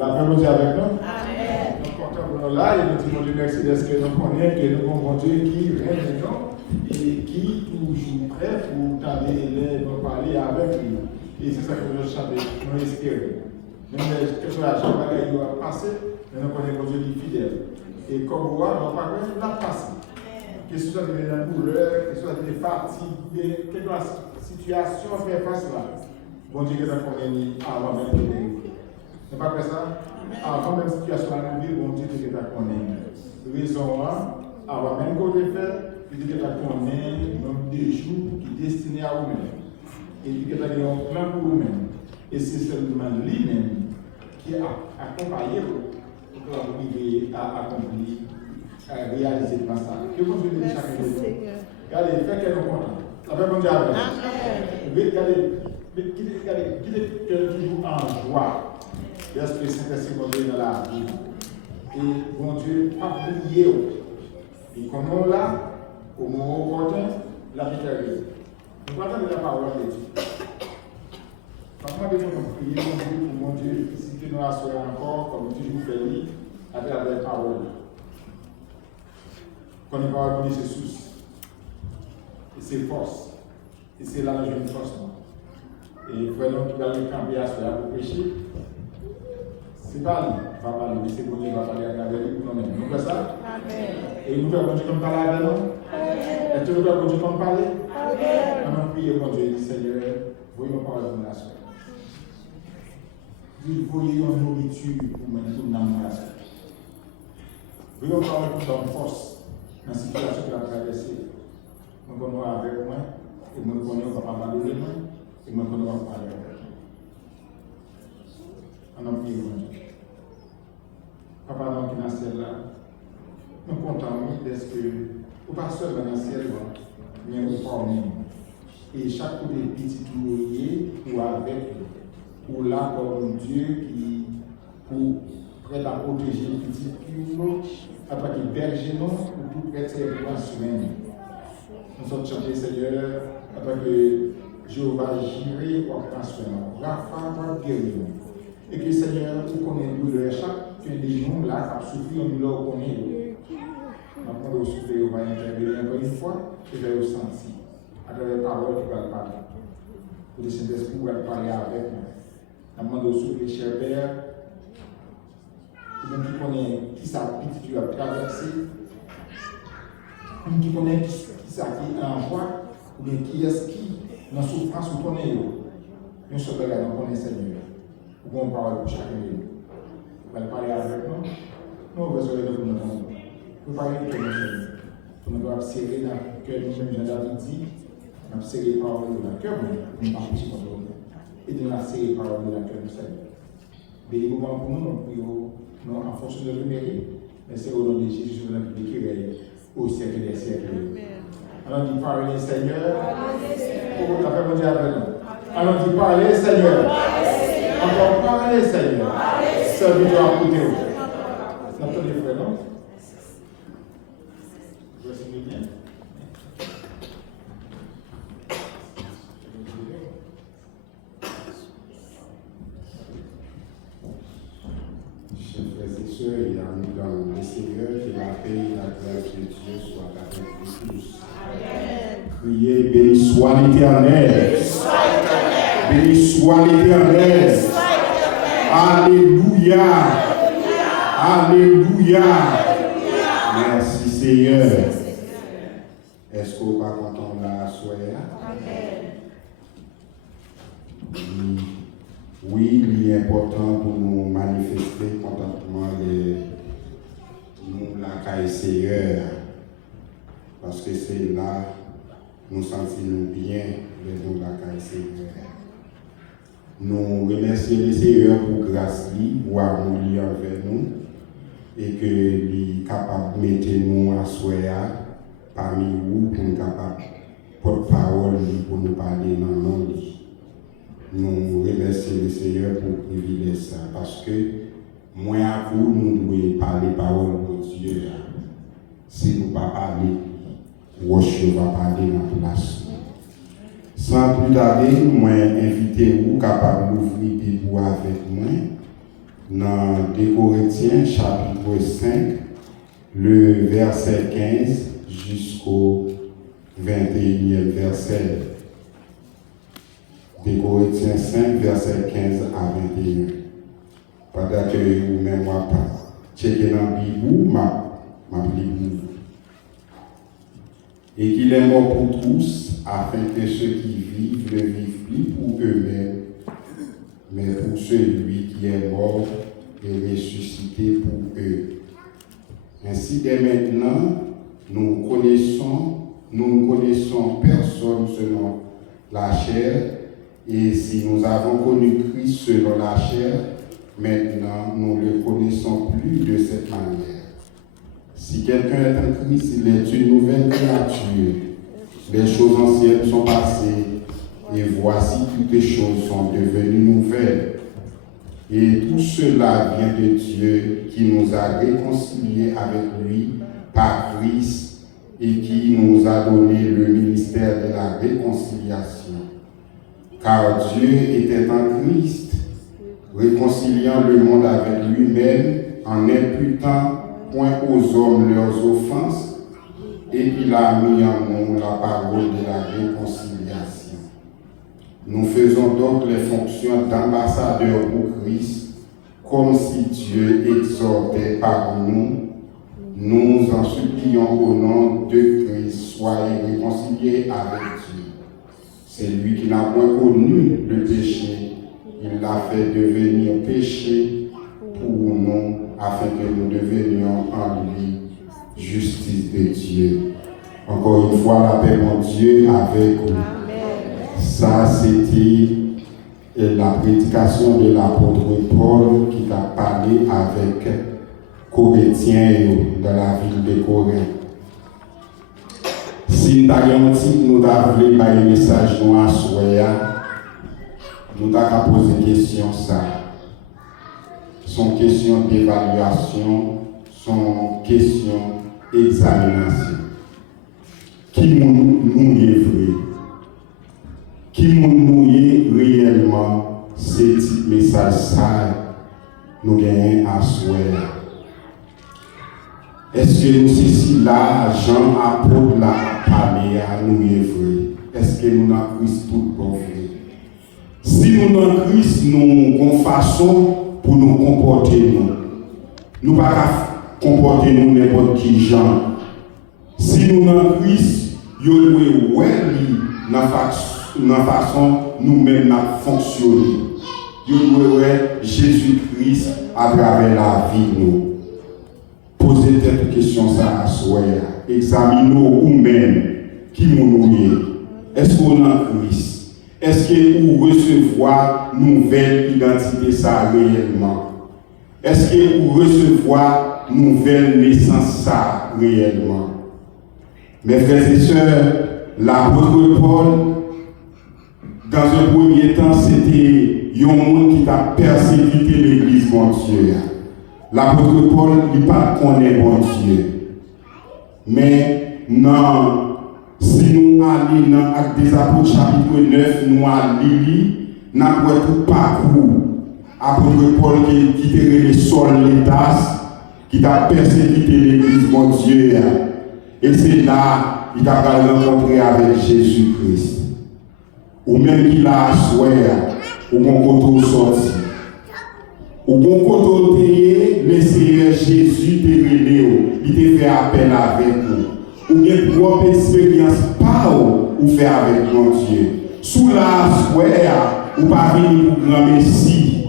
La paix nous dit avec nous. Amen. Nous sommes là et nous disons merci de ce que nous connaissons, que nous avons un Dieu qui règne nous et qui est toujours prêt pour nous parler avec lui. Et c'est ça que nous chantons, nous espérons. Même que ce soit la chambre qui a passé, mais nous connaissons Dieu qui est fidèle. Et comme vous voyez, nous parlons de la passé. Que ce soit des douleurs, que ce soit des fatigues, quelle que soit la situation à faire face là. Bon Dieu, que nous connaissons avant même de nous. C'est pas que ça? Avant même situation à nous vivre, bon Dieu, que nous connaissons. Raison, avant même qu'on le fait, il dit que nous connaissons nombre de jours qui est destiné à vous-même. Et il dit que nous avons un plan pour vous-même. Et c'est seulement lui-même qui a accompagné vous pour que vous arriviez à accomplir, à réaliser le plan ça. Que vous Dieu bénisse chacun de vous. Regardez, faites qu'elle nous contente. Ça fait bon Dieu avec nous. Regardez, qui est toujours en joie lorsque le Saint-Esprit est dans la vie. Et bon Dieu, pas oublier. Et comme on l'a, comme on opportun, la vie est. Nous parlons de la parole de Dieu. Parfois, nous prions pour mon Dieu, si nous assurons encore, comme toujours fait, à travers la parole. Quand nous parlons de ses sources, et ses forces, et c'est là que je me force. Et vraiment, qui va le camper à soi pour pécher, c'est pas lui qui va parler, mais c'est bon Dieu qui va parler à travers lui pour nous-mêmes. Nous faisons ça? Amen. Et nous faisons bon Dieu comme parler avec nous? Amen. Et tu nous fais bon Dieu comme parler? Amen. On prie, bon Dieu, Seigneur, voyez ma parole de la soirée. Vous voyez une nourriture pour mener tout dans la soirée. Voyons parler pour donner force dans la situation que vous avez traversée. Nous connaissons avec moi, et nous connaissons pas mal de moi, et nous connaissons pas parler avec moi. On a prié, mon Dieu. Papa, donc, dans le ciel là, nous comptons parce que, ou pas seulement dans le ciel, mais nous formons. Et chaque coup de petit ouvrier, ou avec, ou là, comme Dieu qui, pour prêt à protéger les petits cubes, à tant que berger nous, ou tout prêt à servir humaine. Nous sommes chantés, Seigneur, à tant que Jéhovah géré ou transformé. Rafa va guérir. Et que Seigneur, nous connaissons douleur chacun des gens là, qui a souffert, nous le connaissons. Maintenant, nous souffrons, on va intervenir encore une fois, et je vais le sentir. À travers les paroles qui va parler. Pour le Saint-Esprit, vous allez parler avec nous. Maintenant, nous souffrons, cher Père, même qui connaît qui s'applique, tu as traversé, même qui connaît qui s'applique en joie, ou bien qui est-ce qui, dans la souffrance, vous connaissez. Nous sommes là, nous connaissons Seigneur. Nous avons parole pour chacun de nous. Vous allez parler avec nous. Nous avons besoin de nous. Nous parlons de nous, Seigneur. Nous devons serrer dans le cœur de Jean-David dit, nous avons serré les paroles dans le cœur, nous ne parlons pas de nous. Et nous avons serré les paroles dans le cœur du Seigneur. Béni moment pour nous, nous prions, nous en fonction de l'humilité, mais c'est au nom de Jésus, je veux qui règne au siècle des siècles. Alors, dit parlez, Seigneur. Pour la paix mondiale avec nous. Alors, dit parlez, Seigneur. Encore parlez, Seigneur. Serviteur à côté. C'est notre frère, non? Voici le bien. Chers frères et sœurs et amis dans le Seigneur, que la paix et la grâce de Dieu soient avec vous tous. Amen. Priez, béni soit l'Éternel. Béni soit l'Éternel. Alléluia. Alléluia. Merci Seigneur. Est-ce qu'on va content la soirée? Amen. Oui, il est important pour nous manifester contentement nous la caille Seigneur. Parce que c'est là nous sentons bien de nous la caille Seigneur. Nous remercions le Seigneur pour grâce, pour amour envers nous et que il est capable de mettre nous à soya parmi vous pour nous capable porte-parole pour nous parler dans le nom. Nous remercions le Seigneur pour le privilège ça parce que moi à vous nous devons parler parole de Dieu. Si nous ne pas parler, Roche va parler dans la place. Sans plus tarder, moi invitez vous capable d'ouvrir Bible avec moi dans des Corinthiens, chapitre 5, le verset 15 jusqu'au 21e verset. Des Corinthiens 5, verset 15 à 21. Pendant que vous-même, moi, checker dans la Bible, ma Bible. Et qu'il est mort pour tous, afin que ceux qui vivent ne vivent plus pour eux-mêmes, mais pour celui qui est mort et ressuscité pour eux. Ainsi, dès maintenant, nous ne connaissons personne selon la chair, et si nous avons connu Christ selon la chair, maintenant nous ne le connaissons plus de cette manière. Si quelqu'un est en Christ, il est une nouvelle créature. Les choses anciennes sont passées, et voici toutes les choses sont devenues nouvelles. Et tout cela vient de Dieu qui nous a réconciliés avec lui par Christ et qui nous a donné le ministère de la réconciliation. Car Dieu était en Christ, réconciliant le monde avec lui-même en n'imputant point aux hommes leurs offenses, et il a mis en nous la parole de la réconciliation. Nous faisons donc les fonctions d'ambassadeurs pour Christ, comme si Dieu exhortait par nous. Nous en supplions au nom de Christ, soyez réconciliés avec Dieu. C'est lui qui n'a point connu le péché, il l'a fait devenir péché pour nous, afin que nous devenions en lui justice de Dieu. Encore une fois, la paix mon Dieu avec vous. Ça, c'était la prédication de l'apôtre Paul qui a parlé avec Corinthiens dans la ville de Corinthe. Si nous avons nous avons un message nous à Soya, nous avons posé une question ça. Son question d'évaluation, son question d'examination. Qui nous est vrai? Qui nous est réellement ces petits messages ça nous gagnons à Soya? Est-ce que nous sommes là, Jean apôtre là, parler à nous est vrai? Est-ce que nous avons Christ tout bon vrai? Si nous avons Christ, nous avons une façon pour nous comporter. Nous ne pouvons pas comporter nous n'importe qui genre. Si nous avons Christ, nous devons dans la façon nous-mêmes nous fonctionner. Nous devons Jésus-Christ à travers la vie. Nous. Posez cette question ça à soi. Examinez vous-même qui nous est. Est-ce qu'on a Christ? Est-ce que vous recevoir nouvelle identité ça réellement? Est-ce que vous recevoir nouvelle naissance ça réellement? Mes frères et sœurs, l'apôtre Paul, dans un premier temps, c'était un monde qui a persécuté l'église mon Dieu. L'apôtre Paul n'est pas connaît bon Dieu. Mais non, si nous allons dans Actes des Apôtres chapitre 9, nous allons nous avons tout parcours. Apôtre Paul qui a les sols l'État, qui a persécuté l'église mon Dieu. Et c'est là qu'il a rencontré avec Jésus-Christ. Ou même qu'il a assuré, ou mon côté sorti. Ou bon côté, le Seigneur Jésus t'a révélé, il t'a fait appel avec vous. Ou bien propre expérience pas ou fait avec mon Dieu. Sous la soeur, ou pas venir pour grand Messie.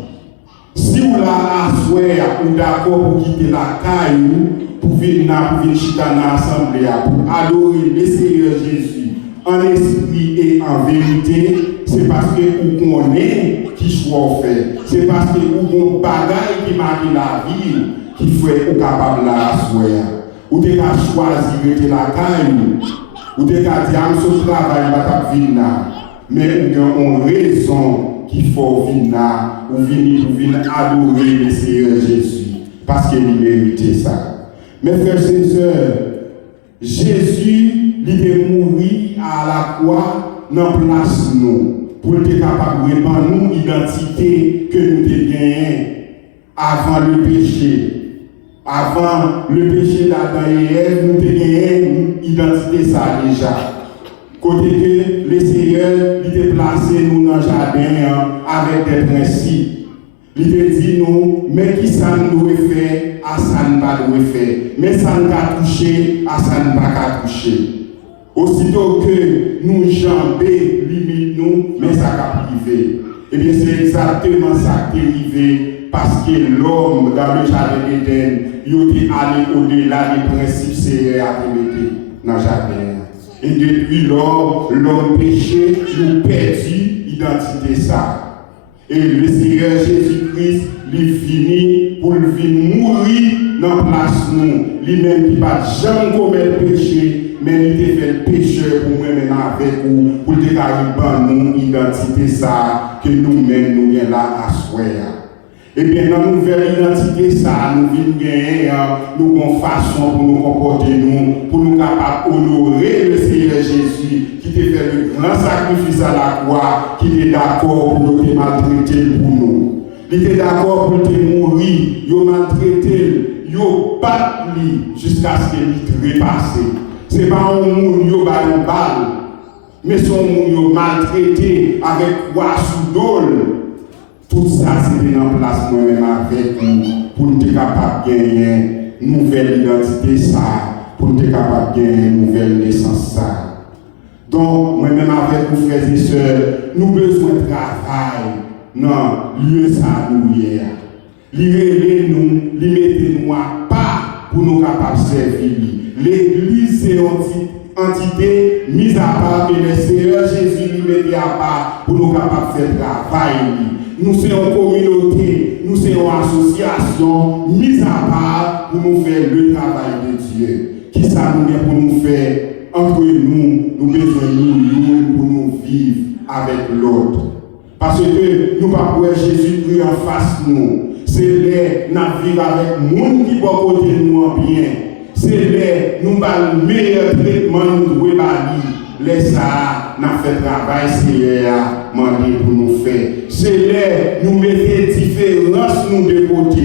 Si vous la soeur, ou d'accord pour quitter la caille, pour venir chiter dans l'assemblée, pour adorer le Seigneur Jésus en esprit et en vérité, c'est parce que vous connaissez qui soit fait. C'est parce que vous avez un bagage qui marque la vie qui fait vous capable de la soeur. Vous avez choisi de la caille. Vous avez dit que ce travail va venir là. Mais vous avez une raison qu'il faut venir là. Vous venir adorer le Seigneur Jésus. Parce qu'il mérite ça. Mes frères et sœurs, Jésus, il est mort à la croix dans la place nous. Pour être capable de répandre nous l'identité que nous avons gagnée avant le péché. Avant le péché d'Adam et Ève, nous avons une identité ça déjà. Côté que le Seigneur il était placé nous dans le jardin avec des principes. Il te dit nous, mais qui ça nous fait, à ça ne pas nous faire. Mais ça ne va toucher, à ça ne va toucher. Aussitôt que nous jambons, limite nous, mais ça va priver. Eh bien, c'est exactement ça qui est arrivé parce que l'homme dans le jardin d'Éden, il est allé au-delà des principes sérieux à mettre dans le jardin. Et depuis lors, l'homme péché, nous perdu l'identité ça. Et le Seigneur Jésus-Christ, il finit pour venir mourir dans la place nous. Lui-même qui ne va jamais commettre péché, mais il te fait pécheur pour nous-mêmes avec nous, pour te faire nous identité ça, que nous-mêmes nous sommes là à souhaiter. Et bien, dans la nouvelle identité, ça, nous venons gagner, nous avons une façon pour nous comporter, pour nous capables d'honorer le Seigneur Jésus, qui t'a fait le grand sacrifice à la croix, qui est d'accord pour nous maltraiter pour nous. Il était d'accord pour te mourir, il a maltraité, il a battu jusqu'à ce qu'il trépasse. Ce n'est pas un monde qui a une balle, mais son monde maltraité avec quoi sous dole. Tout ça, c'est en place moi-même avec nous pour nous être capables de gagner une nouvelle identité, ça, pour nous être capables de gagner une nouvelle naissance. Ça. Donc, moi-même avec vous, frères et sœurs, nous avons besoin de travail dans lieu ça nous hier. Libérez nous, mettez-nous à part pour nous capables de servir. L'Église, c'est une entité mise à part que le Seigneur Jésus lui mettait à part pour nous capables de faire travail. Nous sommes une communauté, nous sommes une association mise à part pour nous faire le travail de Dieu. Qui ça nous vient pour nous faire entre nous, nous besoin nous pour nous vivre avec l'autre. Parce que nous ne pouvons pas Jésus-Christ en face de nous. C'est là nous vivons avec le monde qui peut côté nous en bien. C'est là nous avons le meilleur traitement nous devons laisser ça, nous fait travail, c'est là pour nous faire. C'est là nous mettons différence nous de côté.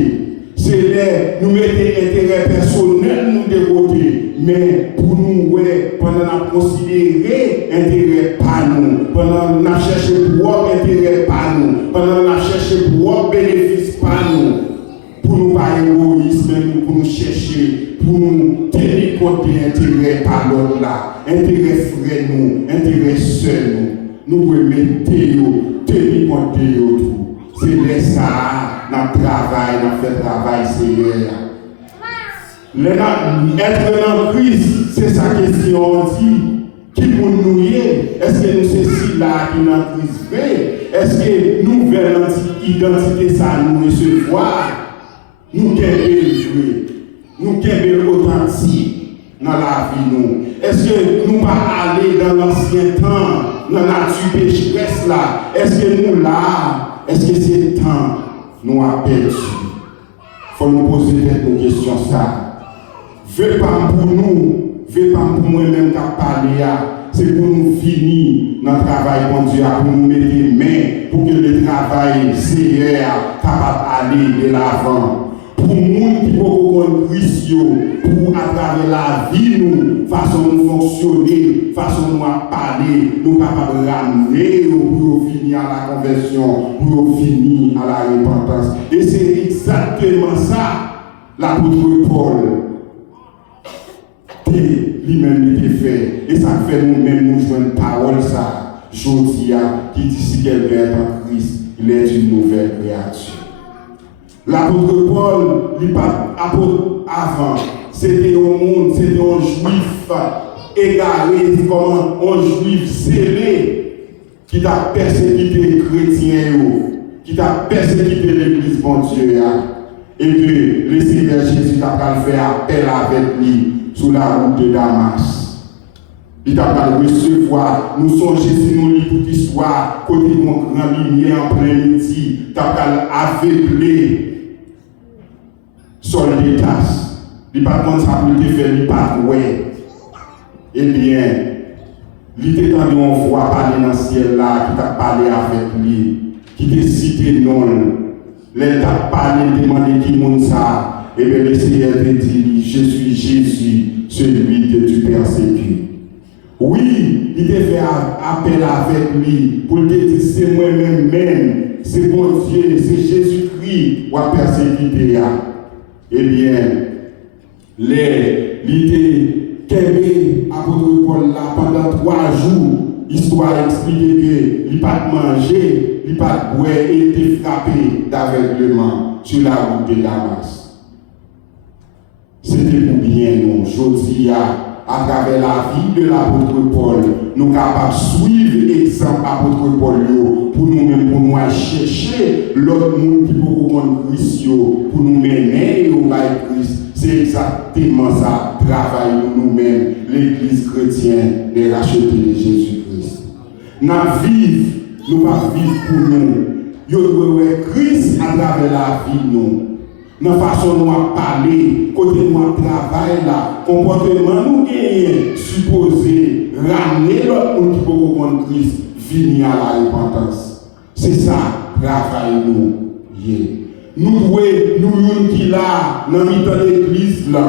C'est là nous mettons intérêt personnel nous de côté. Mais pour nous, pendant nous considérer intérêt pas nous, pendant nous chercher pour intérêt pas nous, pendant nous chercher pour bénéfice pas nous, pour nous pas égoïsme, mais pour nous chercher, pour nous tenir compte de l'intérêt par l'autre là, intérêt frère nous, intérêt seul nous, nous pouvons mettre tenir compte de tout. C'est là ça, notre travail, notre travail, c'est être dans Christ, c'est sa question dit. Qui pour nous y est? Est-ce que nous sommes là qui dans Christ vrai? Est-ce que nous nouvelle identité ça nous recevoir? Nous sommes nous sommes authentiques dans la vie nous. Est-ce que nous pas aller dans l'ancien temps, dans la nature pécheresse là? Est-ce que nous là? Est-ce que c'est temps nous a perdu? Il faut nous poser quelques questions ça. Veux pas pour nous, veux pas pour moi-même qui parler, c'est pour nous finir notre travail pour Dieu, pour nous mettre les mains, pour que le travail sérieux capable d'aller de l'avant. Pour nous qui peuvent Christ, pour à travers la vie, nous, façon de fonctionner, façon de parler, nous capables de ramener pour finir à la conversion, pour finir à la repentance. Et c'est exactement ça, l'apôtre Paul. Lui-même l'était fait. Et ça fait nous-mêmes nous jouer une parole, ça. Jodia, qui dit si quelqu'un est en Christ, il est une nouvelle créature. L'apôtre Paul, il pas apôtre avant. C'était un monde, c'était un juif égaré, comme un juif zélé qui t'a persécuté les chrétiens, qui t'a persécuté l'église, bon Dieu. Et que le Seigneur Jésus t'a fait appel avec lui sur la route de Damas. Il t'a pas recevoir, nous sommes Jésus, nous lisons toute l'histoire, côté de mon grand lumière en plein midi, t'a pas aveuglé sur les tasses. Il n'a pas de ça pour te faire, il n'a pas de ouais. Eh bien, il était tendu en voix parler dans le ciel là, qui t'a parlé avec lui, qui t'a cité non. Les t'as parlé, demandé qui monde ça. Et bien le Seigneur te dit, je suis Jésus, celui que tu persécutes. Oui, il te fait appel avec lui pour te dire c'est moi-même, c'est bon Dieu, c'est Jésus-Christ qui a persécuté. Eh bien, l'idée qu'aimé apôtre Paul là pendant 3 jours, histoire expliquer que il pas manger, il pas boire et était frappé d'aveuglement sur la route de Damas. C'était pour bien nous, aujourd'hui, à travers la vie de l'apôtre Paul, nous sommes capables de suivre l'exemple de l'apôtre Paul pour nous-mêmes, pour nous chercher l'autre monde qui peut comprendre Christ, pour nous mener au Christ. C'est exactement ça, travail nous-mêmes, l'Église chrétienne, les rachetés de Jésus-Christ. Nous vivons, nous ne pas vivre pour nous. Nous devons Christ à travers la vie nous. Dans la façon dont nous parler, côté nous travail là, comportement nous gagnons, supposé ramener l'autre monde qui peut comprendre Christ, venir à la repentance. C'est ça, travail nous. Nous devons qui là, dans l'église là,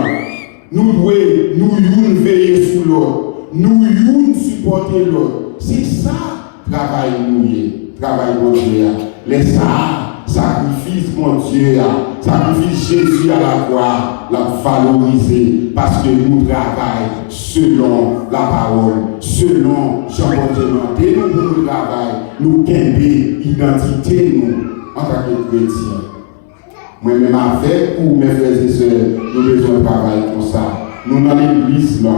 nous devons veiller sur l'autre, nous devons supporter l'autre. C'est ça, travail nous. Travail mon Dieu. Les sacrifice mon Dieu, sacrifice Jésus à la croix, la valoriser parce que nous travaillons selon la parole, selon son comportement. Dès que nous travaillons, nous gagnons identité nous en tant que chrétiens. Moi-même avec vous, mes frères et sœurs, nous avons besoin de travailler comme ça. Nous dans l'église là,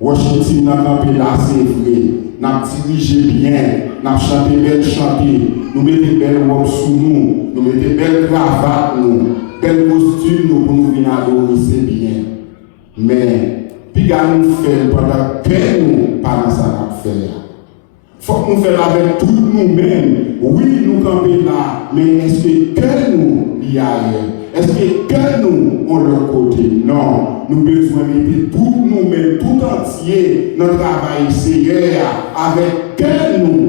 Washington n'a pas là, c'est vrai. Nous avons dirigé bien, nous avons chanté belle chanter, nous mettons belle robe sous nous mettons belle cravate, belle costume pour nous venir adorer, c'est bien. Mais, puis nous faisons pendant que nous, pendant ça nous faisons. Il faut que nous fassions avec tout nous-mêmes. Oui, nous campons là, mais est-ce que nous y ailleurs? Est-ce que nous, on leur côté? Non. Nous avons besoin de mettre tout nous-mêmes, tout entier, notre travail Seigneur, avec que nous,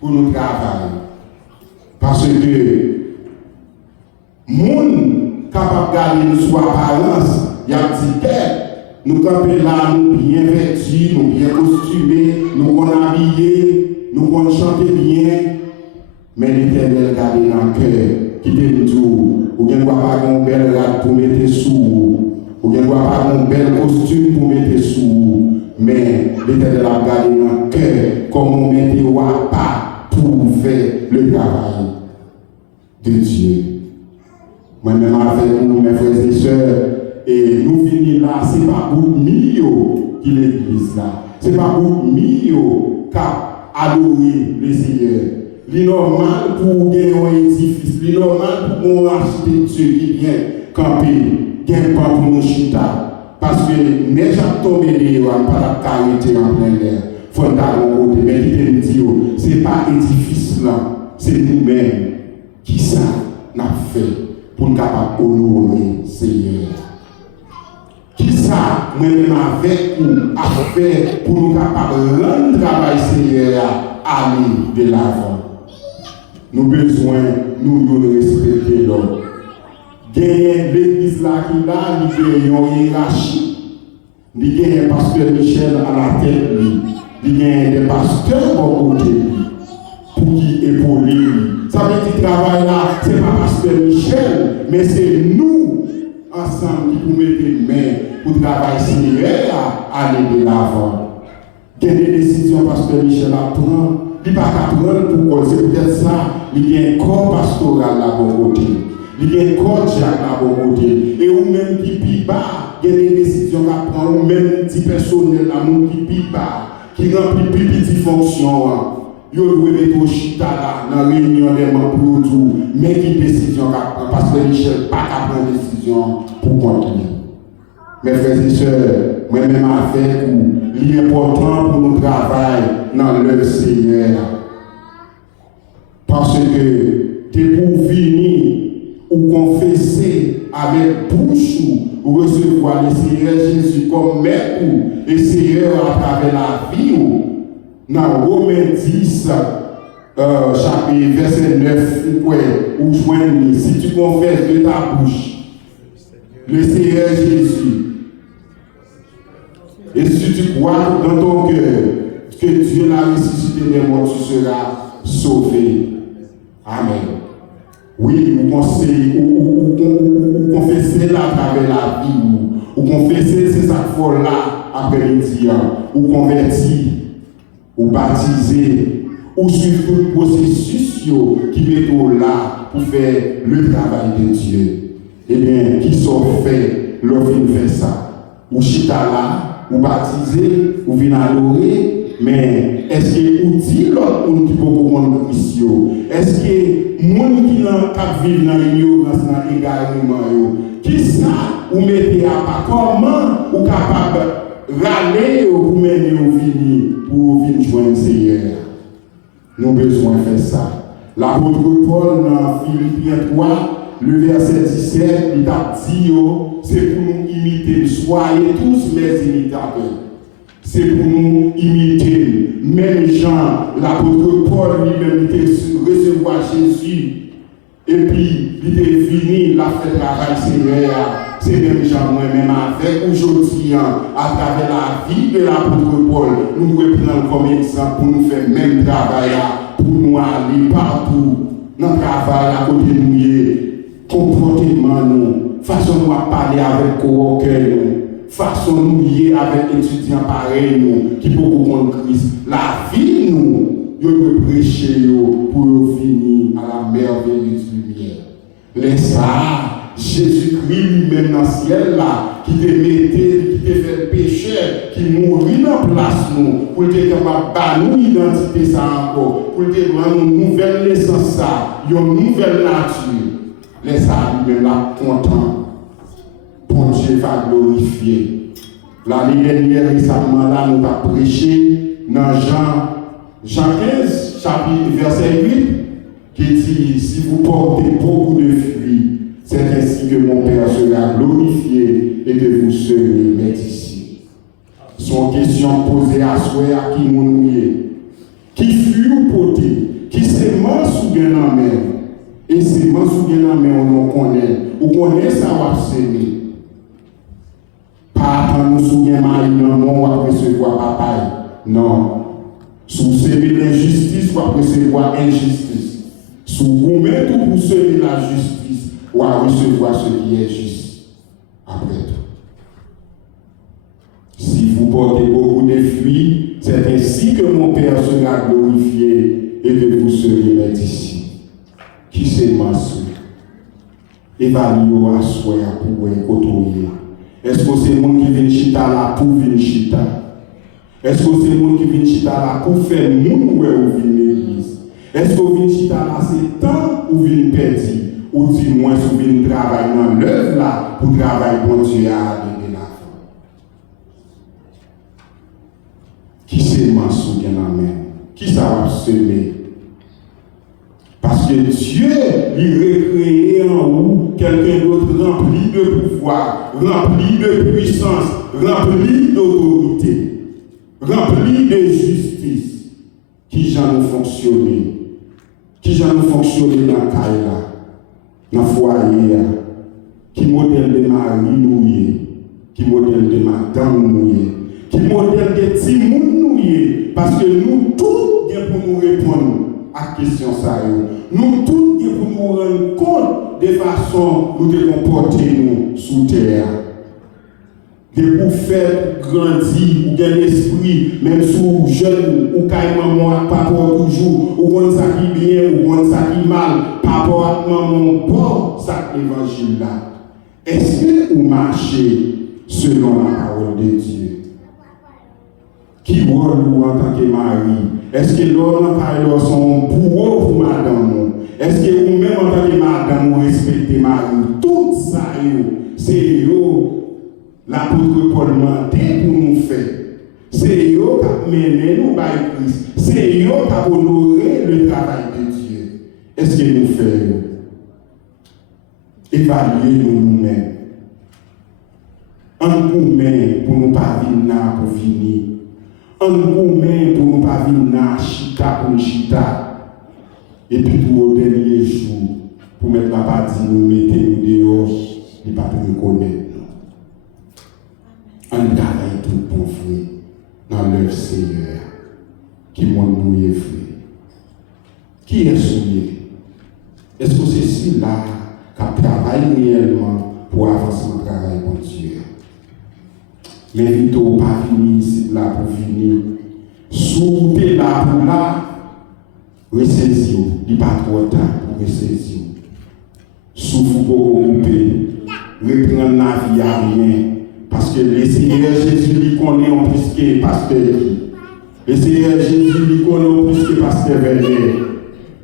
pour nous travailler. Parce que, monde capable de garder nous sous apparence, il y a dit que nous campons là, nous bien vêtus, nous bien costumés, nous habillés, nous chanter bien, mais l'Éternel garde dans le cœur, qui te dit, ou bien pas une belle rate pour mettre sous, ou bien pas un bel costume pour mettre sous, mais l'Éternel a gardé dans le cœur, comme on mettait pas pour faire le travail de Dieu. Moi-même avec vous, mes frères et sœurs, et nous finissons là, ce n'est pas pour nous qui l'église là. Ce n'est pas pour nous qui adorer le Seigneur. C'est normal pour gagner un édifice, c'est normal pour un architecture qui vient camper, gagne pas pour nos chita. Parce que neige a tombé dehors, pas la carité en plein air. Il faut côté, mais qui te dit, ce n'est pas l'édifice là, c'est nous-mêmes qui ça n'a fait pour nous capables honorer le Seigneur. Qui ça, moi-même avec nous, a fait pour nous capables de rendre le travail Seigneur aller de l'avant. Nous avons besoin de respecter l'autre. Gagner l'église là qui là, il y a une hiérarchie. Il y a un pasteur Michel à la tête, il y a des pasteurs au côté pour qui épauler. Ça veut dire que le travail là, ce n'est pas pasteur Michel, mais c'est nous ensemble qui pouvons mettre les mains pour travailler Seigneur à aller de l'avant. Il y a des décisions pasteur Michel à prendre. Il n'y a pas qu'à prendre pour c'est peut-être ça. Il y a un corps pastoral là bon côté. Il y a un corps Jacques là bon côté. Et ou même qui pipe bas, il y a des décisions à prendre. Ou même petit personnel là, qui pipe bas, qui remplit plus petites fonctions. Yo doit mettre au chita là, dans la réunion des membres pour tout. Mais qui décision à prendre? Parce que Michel pas qu'à prendre décision pour continuer. Mes frères et sœurs, moi-même avec vous, l'important pour nous travailler dans le Seigneur. Parce que t'es pour venir ou confesser avec bouche ou recevoir le Seigneur Jésus comme maître et Seigneur à travers la vie. Dans Romains 10, chapitre verset 9, ou joigne, si tu confesses de ta bouche le Seigneur Jésus, et si tu crois dans ton cœur que Dieu l'a ressuscité des morts, tu seras sauvé. Amen. Oui, vous confessez là à travers la vie, vous confessez ces affaires là après-midi, vous convertir, vous baptiser, ou suivre tout le processus qui met là pour faire le travail de Dieu. Eh bien, qui sont faits, leur fin faire ça. Ou chita là, ou baptiser, ou venir adorer, mais est-ce que vous dites l'autre monde qui peut comprendre Christ? Est-ce que les gens qui vivent dans l'ignorance, dans l'égarement, qui ça, vous mettez à part? Comment vous êtes capable de râler ou mener au fini pour venir joindre le Seigneur? Nous avons besoin de faire ça. L'apôtre Paul dans Philippiens 3, le verset 17, il a dit, c'est pour nous imiter. Soyez tous mes imitateurs. C'est pour nous imiter. Même Jean, l'apôtre Paul lui-même, il recevoir Jésus. Et puis, il est fini, la fait travail Seigneur. C'est même Jean moi-même avec aujourd'hui, à travers la vie de l'apôtre Paul, nous devons prendre comme exemple pour nous faire le même travail, pour nous aller partout, dans le travail à côté de nous, comportement nous, façon nous à parler avec coworker nous, façon nous lier avec étudiants pareils nous, qui peuvent comprendre Christ. La vie nous, nous devons prêcher pour finir à la merveilleuse lumière. Laisse ça. Jésus-Christ lui-même dans le ciel là, qui te mettait, qui te fait péché, qui mourit dans la place nous, pour te capable de nous identité ça encore, pour te rendre une nouvelle naissance ça, une nouvelle nature. Laisse ça lui-même là content. Bon Dieu va glorifier. L'année dernière, récemment là, nous avons prêché dans Jean 15, chapitre verset 8, qui dit, si vous portez beaucoup de fruits, c'est ainsi que mon Père sera glorifié et que vous serez mes disciples. Son question posée à soi à qui nous nouillons. Qui fut ou porté, qui sémence ou bien en mer. Et sémence ou bien en mer, on connaît. On connaît ça, on va s'aimer. Pas quand nous souviens maïs, non, on va recevoir papa. Non. Sous semer l'injustice, on va recevoir injustice. Sous vous mettez pour semer la justice, ou à recevoir ce qui est juste après tout. Si vous portez beaucoup de fruits, c'est ainsi que mon Père sera glorifié et que vous serez mes disciples. Qui c'est ma soeur? Évaluez à soi pour côtoyer. Est-ce que c'est moi qui vient chita là pour venir chita? Est-ce que c'est moi qui vient chita là pour faire moun ou venir l'église? Est-ce que vous venez chita là c'est temps ou venir perdre? Ou du moins si vous venez travailler dans l'œuvre là pour travailler pour Dieu à aller de l'avant. Qui c'est Mansou qui en amène? Qui ça va semer? Parce que Dieu il recréé en vous quelqu'un d'autre rempli de pouvoir, rempli de puissance, rempli d'autorité, rempli de justice. Qui j'en fonctionner? Qui j'en fonctionner dans la caille là? Dans le foyer, qui modèle de mari nouillé, qui modèle de madame nouillé, qui modèle de timoun nouillé, parce que nous tous bien pour nous répondre à la question ça. Nous tous bien pour nous rendre compte des façons nous de comporter nous sous terre. De pour faire grandir, ou bien l'esprit, même sous jeune, ou carrément moi, pas pour toujours, ou quand ça qui bien, ou quand ça qui mal, par rapport à mon bon, ça évangile là. Est-ce que vous marchez selon la parole de Dieu? Qui rôle vous en tant que mari? Est-ce que l'homme en sont pour madame? Est-ce que vous-même en tant que madame, vous respectez mari? Tout ça, c'est l'apôtre Paul mentait pour nous faire. C'est eux qui ont mené nous par Christ. C'est eux qui ont honoré le travail de Dieu. Est-ce que nous faisons? Évaluez-nous nous-mêmes. En nous-mêmes pour nous pas venir pour finir. En nous-mêmes pour nous pas venir chita pour chita. Et puis pour au dernier jour, pour mettre la partie, nous mettons nous dehors, il ne va pas reconnaître. On travaille tout bon fruit dans l'œuvre Seigneur qui montre nous les fruits. Qui est souillé? Est-ce que c'est celui-là qui travaille réellement pour avancer le travail pour Dieu? Mais vite ou pas fini ici là pour finir. Sous t'es là pour là, ressaisir. Il n'y a pas trop de temps pour ressaisir. Souffle pour couper, reprendre la vie à rien. Parce que le Seigneur Jésus lui connaît en plus que pasteur qui. Le Seigneur Jésus lui connaît en plus que pasteur Véné.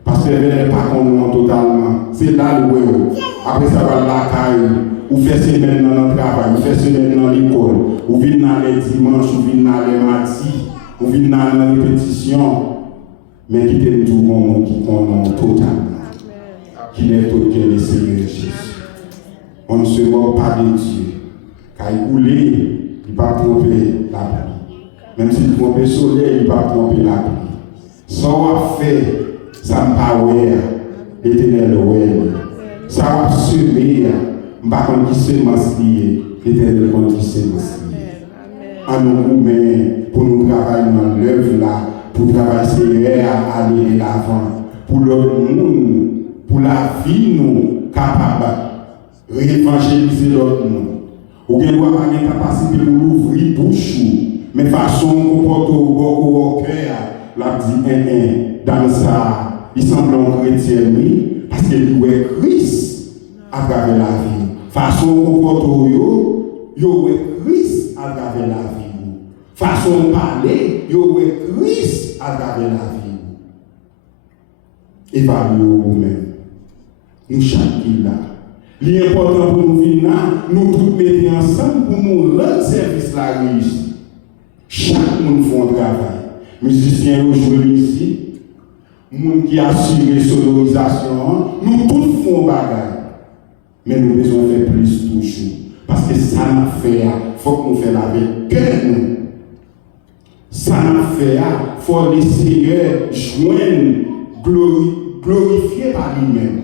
Pasteur Véné pas connaît totalement. C'est là le où. Après ça va la caille. Ou fait semaine dans le travail, ou fait semaine dans l'école, ou venez dans les dimanches, ou venez dans les mardis, ou venez dans les répétitions. Mais qui t'aime tout le monde, qui connaît totalement. Qui n'est autre que le Seigneur Jésus. On ne se moque pas de Dieu. Car il coule, il ne va pas tromper la pluie. Même s'il trompe le soleil, il ne va pas tromper la pluie. Sans faire, ça ne pas ouais, l'éternel ouais. Ça va semer, je ne sais pas qui semence lié, l'éternel qui semence lié. En nous mais pour nous travailler dans l'œuvre là, pour travailler Seigneur à aller de l'avant, pour le monde, pour la vie nous capable réévangéliser l'autre monde. Ou bien nous avons une capacité pour l'ouvrir bouche, mais façon comporter au cœur, la dit dans ça, il semble un chrétien oui, parce qu'il voit Christ à travers la vie. Façon comporter il voit Christ à travers la vie. Façon parler, il voit Christ à travers la vie. Évaluez vous-même. Nous chacun là. L'important pour nous venir, nous tous mettons ensemble pour nous rendre service la réussite. Chaque monde fait un travail. Musiciens qui jouent ici, monde qui assure sonorisation, nous tous faisons bagaille. Mais nous devons faire plus toujours. Parce que ça n'a fait, il faut que nous fassions avec cœur. Ça n'a fait, il faut que le Seigneur joigne, glorifié par lui-même.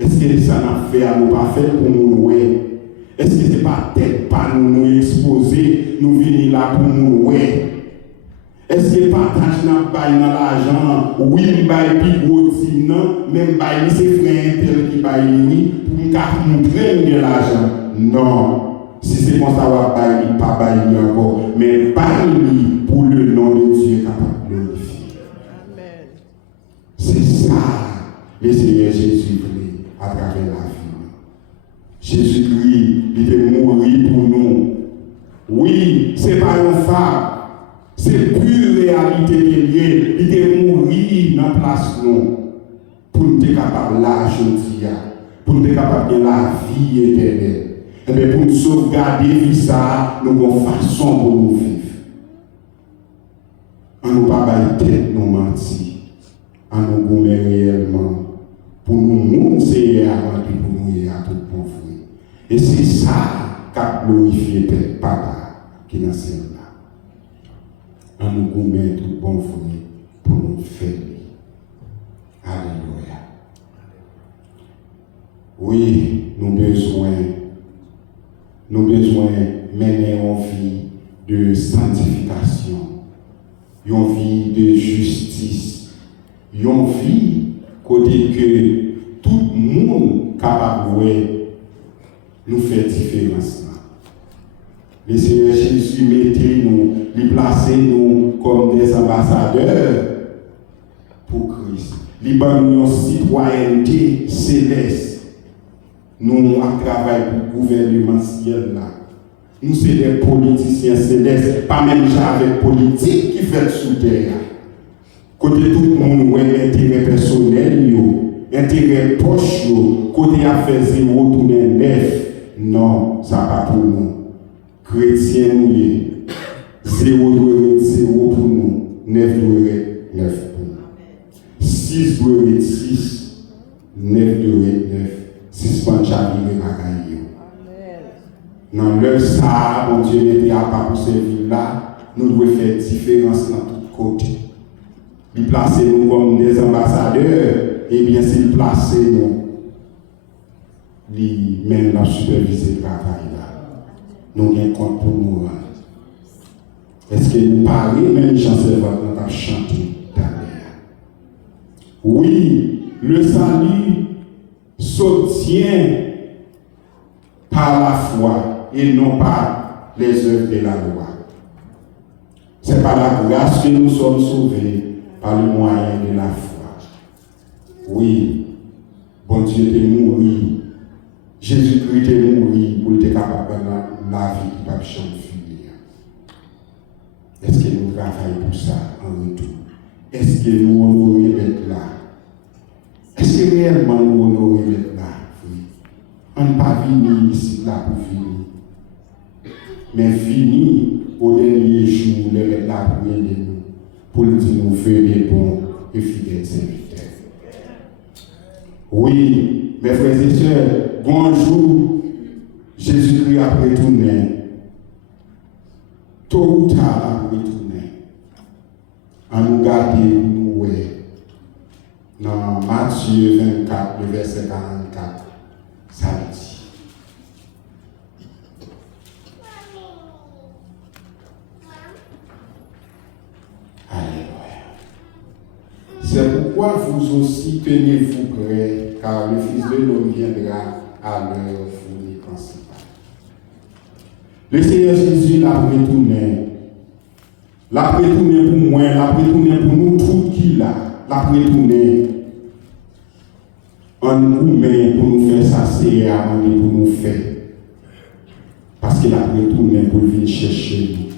Est-ce que ça n'a fait à nous pas faire pour nous ouais? Est-ce que ce n'est pas tête pas nous exposer, nous venir là pour nous ouais? Est-ce que partage n'a pas dans l'argent, oui, nous bail plus gros non, même bail c'est frère tel qui bail oui, pour nous prendre de l'argent. Non. Si c'est comme ça, on va bail pas bail encore, mais bail pour le nom de Dieu capable de glorifier. Amen. C'est ça, le Seigneur Jésus voulait à travers la vie. Jésus-Christ, il est mort pour nous. Oui, ce n'est pas une femme. C'est pure réalité qu'il est. Il est mort dans la place nous. Pour nous être capables de la joie, pour nous être capables de la vie éternelle. Et bien pour nous sauvegarder vie ça, nous avons une façon pour nous vivre. On ne pas bailler tête nous mentir. On nous gommer réellement. Pour nous montrer avant puis pour nous y a tout bon fruit. Et c'est ça qui a glorifié Papa qui est dans ce là. On nous gommer tout bon fruit pour nous faire. Alléluia. Oui, nous besoin mener une vie de sanctification, une vie de justice, une vie côté que tout le monde capable de nous faire différence. Le Seigneur Jésus mettait nous, il plaçait nous comme des ambassadeurs pour Christ. Il donne une citoyenneté céleste. Nous travaillons pour le gouvernement ciel là. Nous sommes des politiciens célestes, pas même avec politique qui fait sous terre. Côté tout le monde, intérêt personnel, intérêt poche, côté affaire zéro, tourner neuf. Non, ça pas pour nous. Chrétiens, nous, zéro doit être zéro pour nous, 9 doit être 9 pour nous. 6 doit être 6, 9 doit être 9. 6 points de chapitre à gagner. Dans l'heure ça, mon Dieu n'était pas pour servir là, nous devons faire différence dans tous côtés. il place nous comme des ambassadeurs, et bien s'il place nous, lui-même la superviser le travail là. Nous avons un compte pour nous rendre. Est-ce que nous parlons même chancelier quand on chanter derrière? Oui, le salut s'obtient par la foi et non par les œuvres de la loi. C'est par la grâce que nous sommes sauvés par le moyen de la foi. Oui, bon Dieu est mort. Jésus-Christ est mort pour être capable de la vie qui va changer. Est-ce que nous travaillons pour ça en retour? Est-ce que nous honorons d'être là? Est-ce que réellement nous honorons d'être là? Oui. On n'est pas venu ici là pour finir. Mais fini au dernier jour, les là pour aider nous, pour nous dire nous faire des bons et fidèles serviteurs. Oui, mes frères et sœurs, bonjour, Jésus-Christ a retourné. Tôt ou tard, à retourner. À nous garder, nous, ouais. Dans Matthieu 24, le verset 44, ça dit. Alléluia. C'est pourquoi vous aussi tenez-vous prêts, car le Fils de l'homme viendra à l'heure fournie principale. Le Seigneur Jésus l'a retourné. L'a retourné pour moi, l'a retourné pour nous tous qui l'a retourné. En nous même pour nous faire ça, c'est à pour nous faire. Parce qu'il a retourné pour venir chercher nous.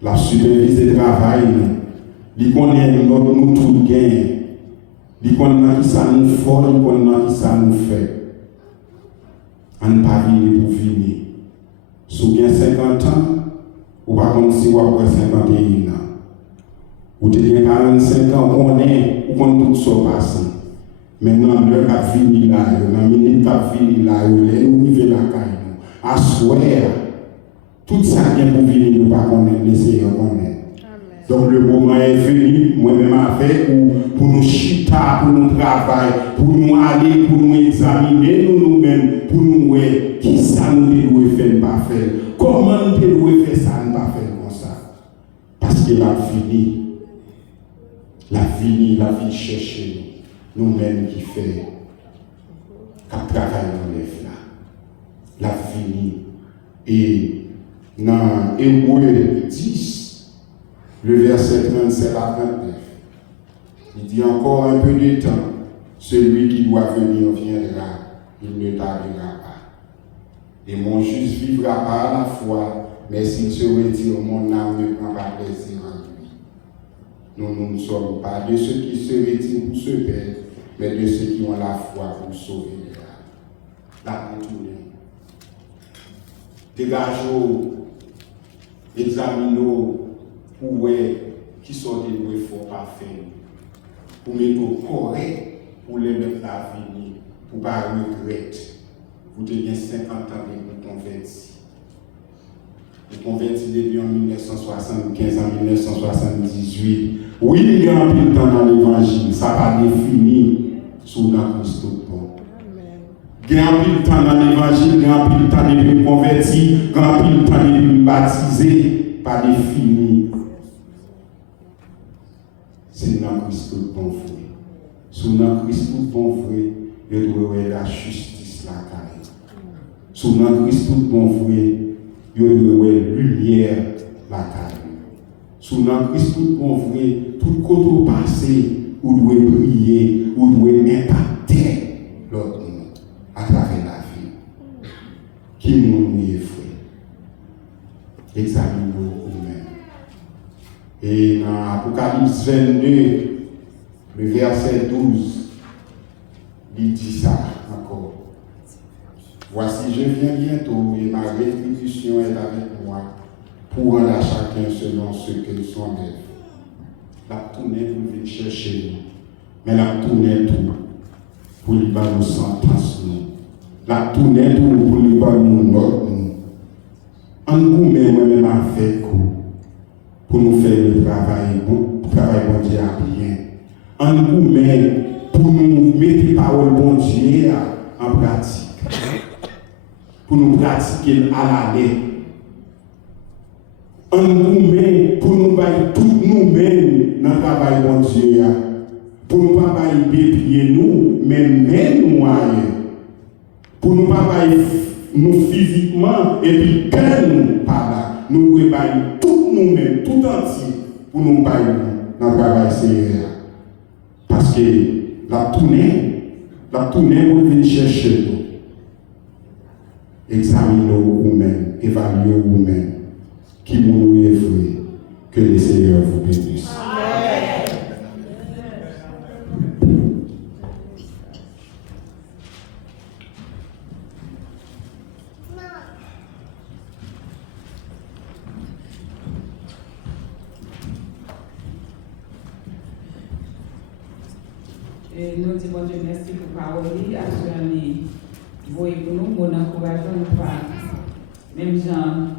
La supervise le travail, il connaît nous tous gain. Il connaît qui ça nous fait, il connaît qui ça nous fait. On ne pas venir pour venir. Si vous avez 50 ans, ou pas comme si vous avez 51 ans. Ou vous avez 45 ans, on est, ou qu'on tout ça passe. Maintenant, l'heure a fini là, la minute a fini là, nous vivons la caille. À souhait, tout ça vient pour venir, nous pas connaître, laisser connaître. Donc le moment est venu, moi-même avec, pour nous chita, pour nous travailler, pour nous aller, pour nous examiner nous-mêmes, pour nous voir qui ça nous devons faire, pas faire. Comment nous devons faire ça, ne pas faire comme ça. Parce qu'il a fini. La vie chercher nous-mêmes qui fait, qui travaille dans les là. La fini. Et dans Hébreux 10, le verset 37 à 39, il dit encore un peu de temps, celui qui doit venir viendra, il ne tardera pas. Et mon juste vivra par la foi, mais s'il se retire, mon âme ne prend pas plaisir en lui. Nous ne sommes pas de ceux qui se retirent pour se perdre, mais de ceux qui ont la foi pour sauver les âmes. La retournée. Dégageons, examinons, pour qui sont des lois forts parfaits, pour mettre au correct, pour les mettre à venir, pour ne pas regretter. Vous devez 50 ans de vous convertir. Vous convertir depuis en 1975, en 1978. Oui, il y a un peu de temps dans l'évangile, ça va définir sous la Christ bon. Il y a un peu de temps dans l'évangile, il y a un peu de temps de me convertir, il y a un peu de temps de me baptiser, pas définir. C'est dans Christ bon vrai. Sous dans Christ bon vrai, il doit avoir la justice la carré. Sous dans Christ bon vrai, il doit avoir lumière la carré. Sous dans Christ bon vrai, tout côté passé, où doit briller, où doit impacter l'autre monde à travers la vie. Qui nous est frère. Examinons nous-mêmes. Et dans Apocalypse 22, le verset 12, il dit ça encore. Voici, je viens bientôt et ma rétribution est avec moi pour rendre à chacun selon ce que son œuvre. La tournée pour venir chercher nous, mais la tournée tout pour lui faire nous sentence nous. La tournée tout pour lui faire nous note nous. En nous, mais moi-même avec vous. Pour nous faire le travail bon Dieu à nous met pour nous mettre les paroles bon Dieu en pratique. Pour nous pratiquer à la lettre. On nous met pour nous bailler tout nous-mêmes dans le travail bon Dieu. Pour nous pas bailler nous, mais même nous moyens. Pour nous pas bailler nous physiquement et puis quand nous pas là. Nous pouvons bailler tout nous-mêmes, tout entier, pour nous bailler dans le travail Seigneur. Parce que la tournée pour venir chercher nous. Examinez vous-même, évaluez vous-même, qui nous est frère, que le Seigneur vous bénisse. Et nous disons Dieu merci pour parole, actuellement, vous et pour nous, bon encouragement, nous pas, même gens,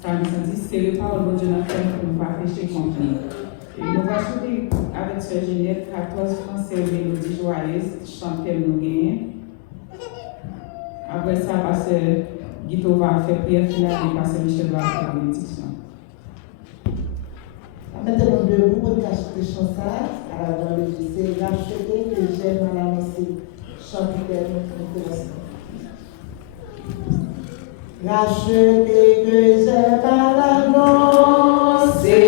ça nous sentit, c'est le parole de Dieu dans fait pour nous pas pécher contre lui. Et nous allons chanter avec Sœur Juliette 14 français mélodie joyeuse, chanter nous gagner. Après ça, Pasteur Guito va faire prière finale et Pasteur Michel va faire bénédiction. Mettez-vous debout pour cacher les chansons. Alors, dans le lycée, racheter que j'aime à l'annoncer. Chanter racheter que j'aime à l'annoncer.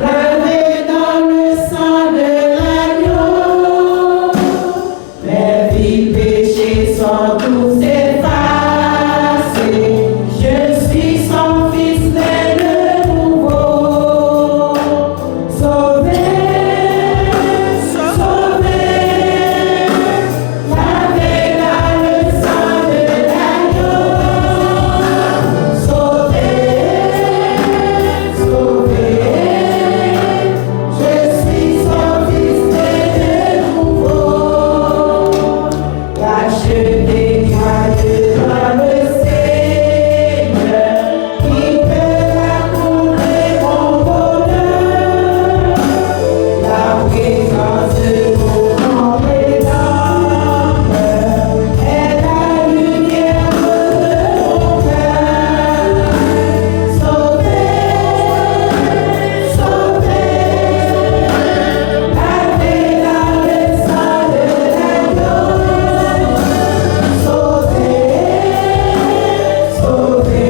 Lavé dans le sang de l'agneau. Mes vies péchés sont tous effacés. Je suis son fils né de nouveau. Sauvé, sauvé, lavé dans le sang de l'agneau. Sauvé, sauvé, je suis son fils né de nouveau. Racheté, joyeux dans le Seigneur, qui peut raconter mon bonheur. La présence de mon Rédempteur est la lumière de mon cœur. Sauvé, sauvé, lavé dans le sang de l'agneau. Sauvé, sauvé,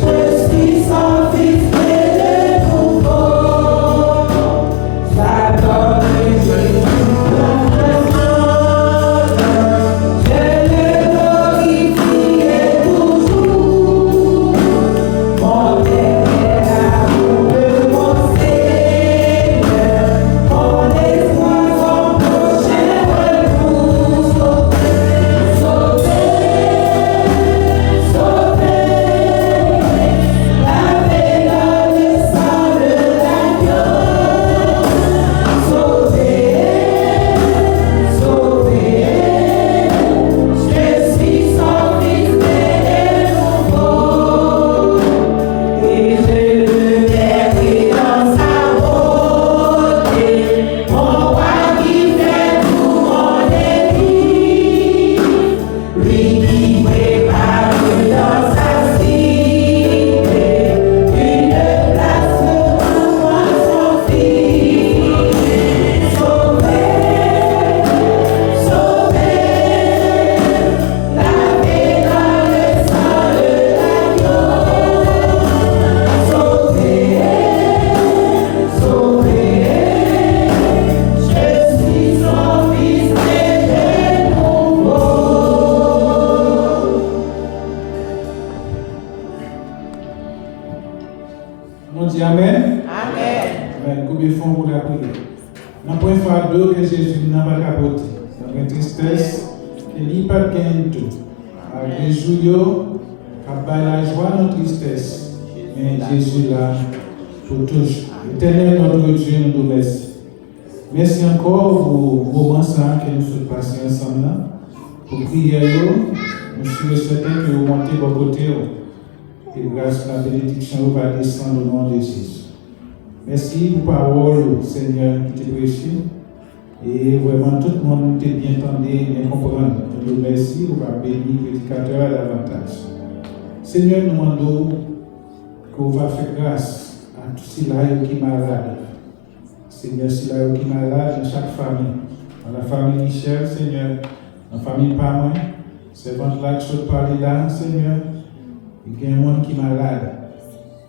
je suis son fils né de nouveau. J'adore Jésus dans le monde, je le glorifie toujours. Mon éternel amour de mon Seigneur, mon espoir, son prochain retour. Sauvé, sauvé, sauvé, lavé dans le sang de l'agneau. Sauvé, sauvé, je suis son fils né de nouveau. Et je veux errer dans sa beauté, mon roi qui fait tout mon ennemi. Lui qui prépare dans sa cité une place pour moi son fils. Sauvé, sauvé, lavé dans le sang de l'agneau. Sauvé, sauvé, je suis son fils né de nouveau. On dit Amen. Amen. Amen. Combien de fois pour la prière? Dans le point phare 2 que Jésus n'a pas capoté. Dans la tristesse, il n'y a pas de gain tout. Avec Julio, qui a la joie dans la tristesse. Mais Jésus là, pour toujours. Éternel notre Dieu, nous nous remercie. Merci encore pour vos moments que nous sommes passés ensemble là. Pour prier, nous sommes certains que vous montez vos côtés. Et grâce à la bénédiction, va descendre au nom de Jésus. Merci pour la parole, Seigneur, qui te prêché. Et vraiment, tout le monde t'a bien entendu, bien comprendre. Je vous remercie pour la bénir le prédicateur davantage. Seigneur, nous demandons qu'on va faire grâce à tous ceux qui sont malades. Seigneur, ceux qui sont malades dans chaque famille. Dans la famille Michel, Seigneur, dans la famille Pamon, c'est votre là que je parle là, Seigneur. Il y a un monde qui est malade.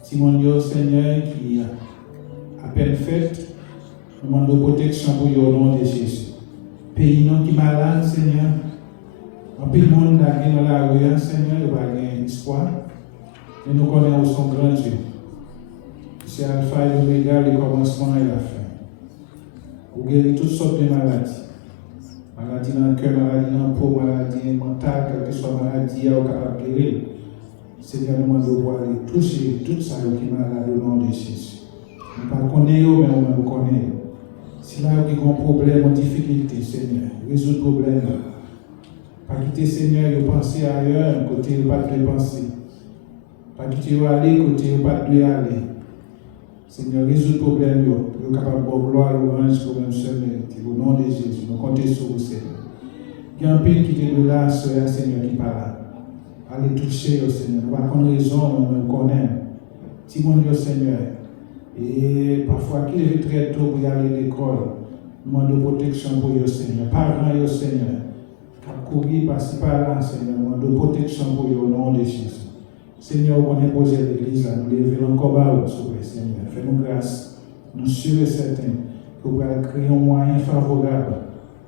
Si mon Dieu, Seigneur, qui a à peine fait, nous demandons protection pour eux au nom de Jésus. Pays non qui est malade, Seigneur. En plus, le monde qui est dans la rue, Seigneur, il va gagner espoir. Et nous connaissons son grand Dieu. C'est Alpha et l'Oméga, le commencement et la fin. Vous guérissez toutes sortes de maladies. Maladie dans le cœur, maladie dans la peau, maladie mentale, quelle que soit la maladie, vous êtes capable de guérir. Seigneur, nous demandons aller toucher tout ça qui est malade au nom de Jésus. Nous ne connaissons pas, mais nous connaissons. Si là, il y a un problème, une difficulté, Seigneur, résoudre le problème. Pas quitter, Seigneur, de penser ailleurs, côté où pas de penser. Pas quitter où aller, côté où pas de aller. Seigneur, résoudre le problème, pour capable de gloire, l'orange, pour même seul mérite. Au nom de Jésus, nous comptons sur vous, Seigneur. Il y a un pays qui est de là, Seigneur, qui parle. Allez toucher au Seigneur. Nous avons raison, nous connaissons. Si mon Dieu, Seigneur, et parfois qu'il est très tôt pour y aller à l'école, nous demandons protection pour eux, Seigneur. Parents, eux, Seigneur. Quand courir, passer par là, Seigneur, nous demandons protection pour eux au nom de Jésus. Seigneur, on est posé à l'église, nous levons encore bas, Seigneur. Fais-nous grâce. Nous sommes sûrs et certains que vous allez créer un moyen favorable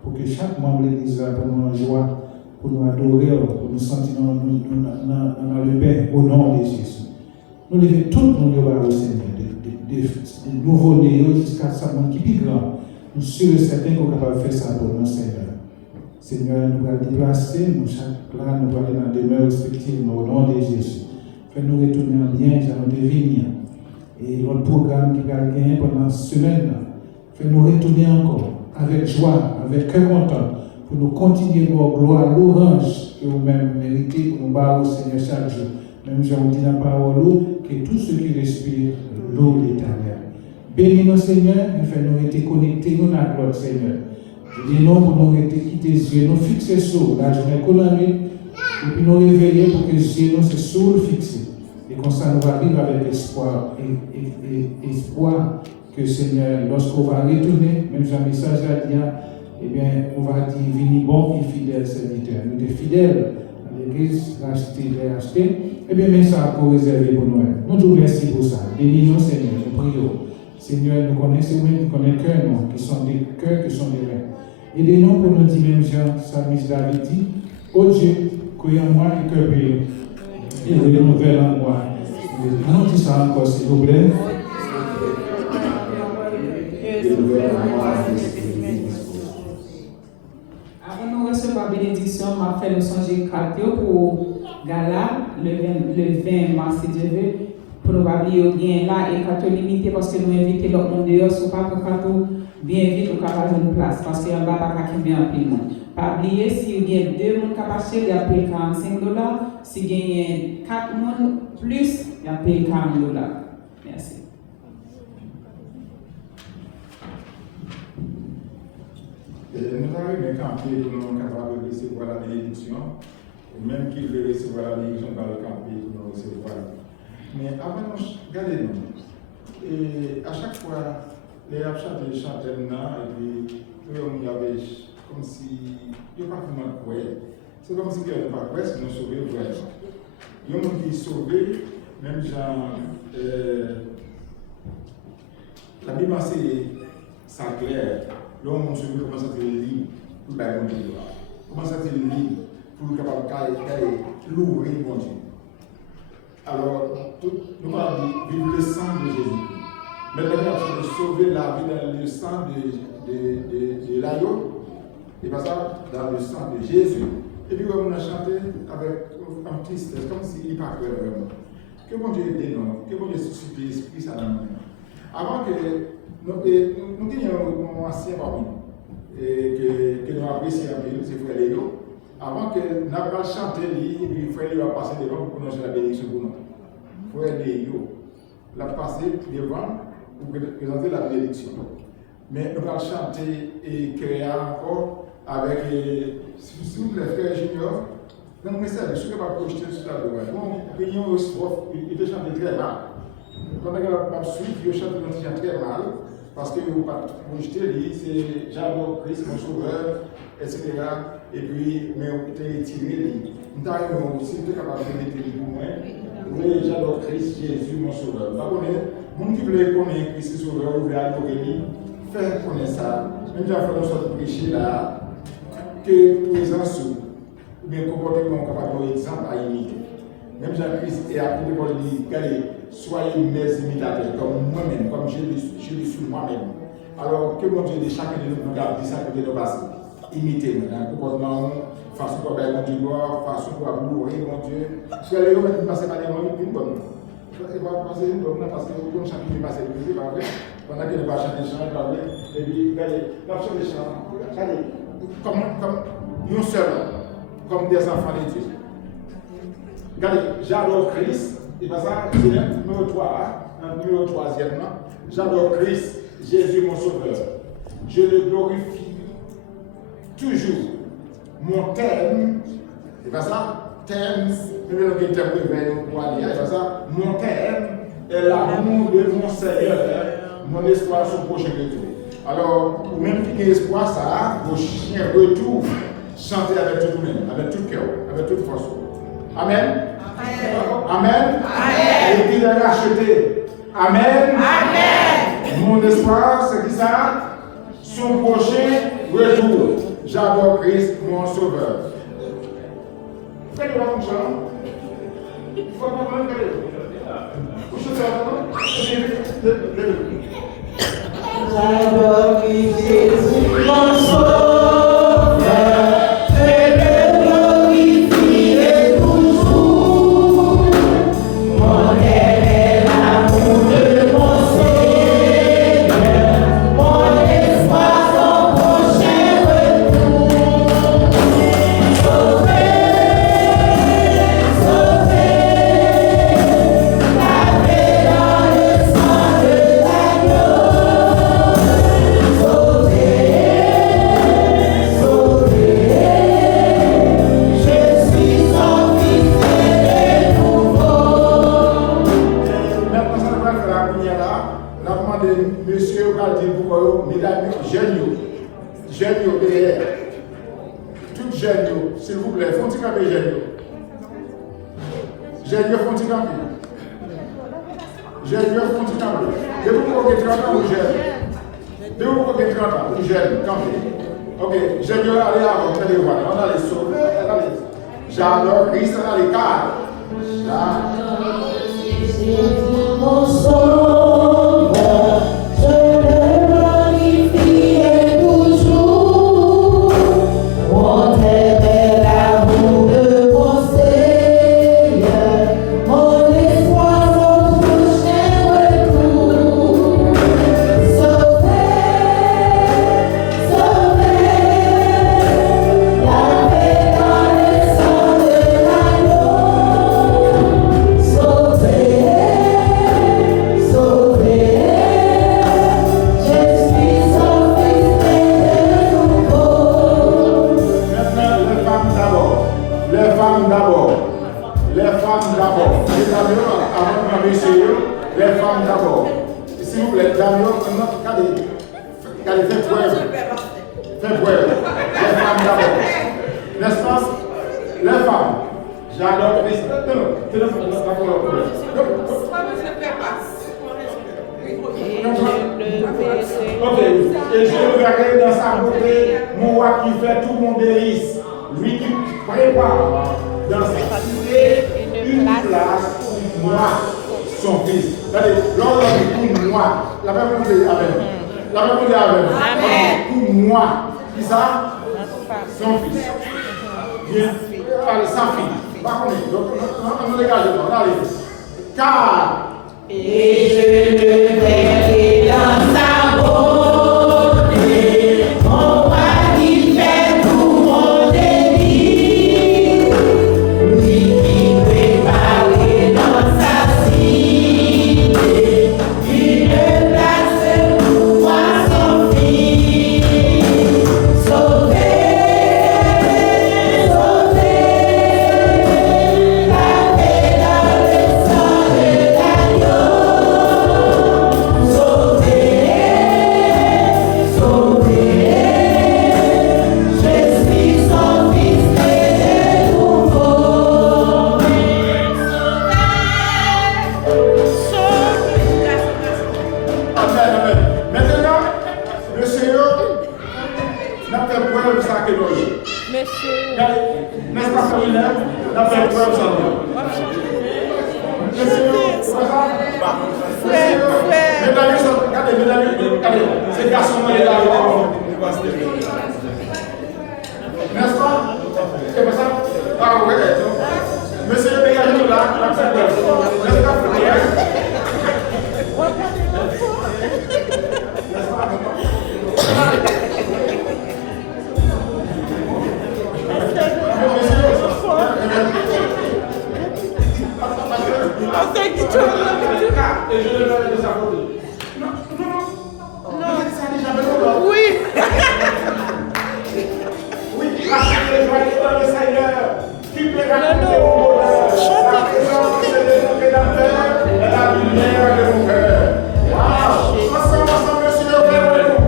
pour que chaque membre de l'église pour nous en joie, pour nous adorer, pour nous sentir dans le paix au nom de Jésus. Nous levons tout le monde au Seigneur, de nouveau-nés jusqu'à ce monde qui est plus grand. Nous sommes certains qu'on est capable de faire ça pour nous, Seigneur. Seigneur, nous allons déplacer, nous chaque là, nous allons aller dans des demeures respectives au nom de Jésus. Fais-nous retourner en bien, j'allons devenir. Et notre programme qui va gagner pendant cette semaine, fais-nous retourner encore avec joie, avec cœur content, pour nous continuer pour gloire, l'orange que vous-même méritez pour nous battre au Seigneur chaque jour. Même j'ai dit dans la parole, que tous ceux qui respirent l'eau de l'Éternel. Bénis-nous, Seigneur, et fais-nous être connectés, nous, à notre Seigneur. Je dis non pour nous être quitter les yeux, nous fixer sur la journée qu'on a nuit, et puis nous réveiller pour que les yeux nous se sur fixés. Et comme ça, nous va vivre avec espoir, et espoir que, Seigneur, lorsqu'on va retourner, même j'ai un message à dire, eh bien, on va dire, venez bon et fidèle serviteur. Nous sommes fidèles à l'église, racheter, eh bien, mais ça a réservé pour nous. Nous te remercions pour ça. Bénis-nous, Seigneur, nous prions. Seigneur, nous connaissons, oui, nous connaissons cœurs, nous, qui sont des cœurs, qui sont des reins. Aidez-nous pour nous dire, même Jean, Psalmiste David dit, ô Dieu, croyez en moi et que payez. Et renouvelle en moi. Nous disons ça encore, s'il vous plaît. Avant de recevoir la bénédiction, je vais faire le songe cadeau pour Gala, le 20 mars, si Dieu veut, pour nous oublier bien là et quand limité parce que nous invitons l'autre monde dehors, si pas pour quand bien vite ou capable de place parce qu'il y a un bas qui vient en pile. Pas oublier si il y a 2 personnes capables, il y a payé $45. Si il y a 4 personnes plus, il y a payé $40. Merci. Nous arrivons à camper pour nous capables de recevoir la bénédiction, et même qui veut recevoir la bénédiction dans le camper pour nous recevoir. Mais avant de regarder nous, et à chaque fois, les chantés et puis il y avait comme si il n'y a pas vraiment de quoi. C'est comme si il n'y avait pas de quoi, c'est nous sauver vraiment. Il y a un monde qui est sauvé, même genre, la Bible c'est clair. L'homme commence à être libre pour la bonne Dieu. Commence à être libre pour le capable de l'ouvrir bon Dieu. Alors, nous allons vivre le sang de Jésus. Maintenant, nous allons sauver la vie dans le sang de l'agneau. Et pas ça, dans le sang de Jésus. Et puis, on a chanté avec un petit stress, comme s'il n'y a pas de vraiment. Que bon Dieu aide nous, que bon Dieu suscite l'esprit ça dans nous. Avant que nous avons un ancien parmi nous, que nous apprécions un peu, c'est frère Léo. Avant que nous avons chanté, et puis frère Léo a passé devant pour nous la bénédiction pour nous. Frère Léo l'a passé devant pour présenter la bénédiction. Mais nous allons chanter et créer encore avec, si vous voulez, frère Junior, dans le message, je ne suis pas projeté sur la loi. Bon, l'opinion il était chanté très mal. Quand on a suivi, il chante très mal, parce que vous pas projeté, c'est j'adore Christ, mon sauveur, etc. Et puis, mais on était tiré. Nous avons aussi été capable de mettre les pour moi. Oui, j'adore Christ, Jésus, mon sauveur. Vous qui voulez connaître Christ, sauveur, vous voulez aller faire connaître ça. Même si on fait de prêcher là, que présence ou bien comportement capable d'exemple à imiter. Même Jean-Christ est à côté de lui, regardez, soyez mes imitateurs, comme moi-même, comme je le suis moi-même. Alors que mon Dieu de chacun de nous garde ça que de nos passés. Imitez-nous dans le comportement, façon pour faire mon Dieu gloire, façon pour amourer mon Dieu. Parce que les gens qui passent par les mots, une bonne. Il va passer une bonne parce que comme chacun qui passe le plaisir, pas vrai. Pendant qu'il ne va chanter des chants, pas vrai. Et puis, regardez, la chanter des chants, regardez, comme nous seuls, comme des enfants de Dieu. Regardez, j'adore Christ, et pas ça, c'est le numéro 3, numéro 3e. J'adore Christ, Jésus mon sauveur. Je le glorifie toujours. Mon thème, et pas ça, thème, le thème et pas ça, mon thème est l'amour de mon Seigneur, mon espoir sur le prochain retour. Alors, pour même qui a espoir, ça, vos chiens retour, chantez avec tout le monde, avec tout cœur, avec toute force. Amen. Amen. Amen. Et qu'il est racheté. Amen. Amen. Mon espoir, c'est qui ça? Son prochain retour. J'adore Christ, mon sauveur. Faites la fonction. Il faut pas me faire. J'adore Christ, Jésus, mon sauveur. S'il vous plaît, font-ils camper Génio? Génio, font-ils camper? Génio, font-ils camper? De vous pour 30 ans ou Génio? De vous pour 30 ans ou Génio, camper? Ok, Génio, allez avant, allez voir. On a les sauver, allez. J'adore Christ, on a les cartes. J'adore Jésus, mon sauveur. Et je le verrai dans sa beauté, mon roi qui fait tout mon délice, lui qui prépare dans sa cité une place pour moi, son fils. Regardez, l'homme pour moi, la même chose est avec. La même chose est avec. Pour moi, qui ça? Son fils. Bien, allez, sa fille. Par contre, on dégage le temps, allez. Car, et je le verrai dans sa beauté. Place N'est-ce pas, frère? La paix pour ensemble. Monsieur, c'est pas ça? Mesdames, regardez, ces garçons là, n'est-ce pas? C'est pas ça? Ah ouais. Monsieur, dégagez-nous là, la paix. N'est-ce pas, frère? Et je le verrai de sa côté. Non. Oui. Oui, parce que je vais aller dans le Seigneur qui peut raconter mon bonheur. La présence de mon Rédempteur et la lumière de mon cœur. Waouh! Ensemble, monsieur, levez-vous.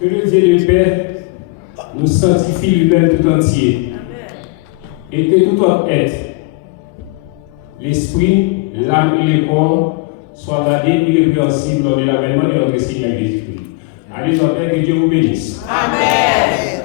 Que le Dieu de paix nous sanctifie lui-même tout entier. Et que tout autre être, l'esprit, l'âme et le corps, soient gardés irrépréhensibles lors de l'avènement de notre Seigneur Jésus-Christ. Allez, j'entends que Dieu vous bénisse. Amen.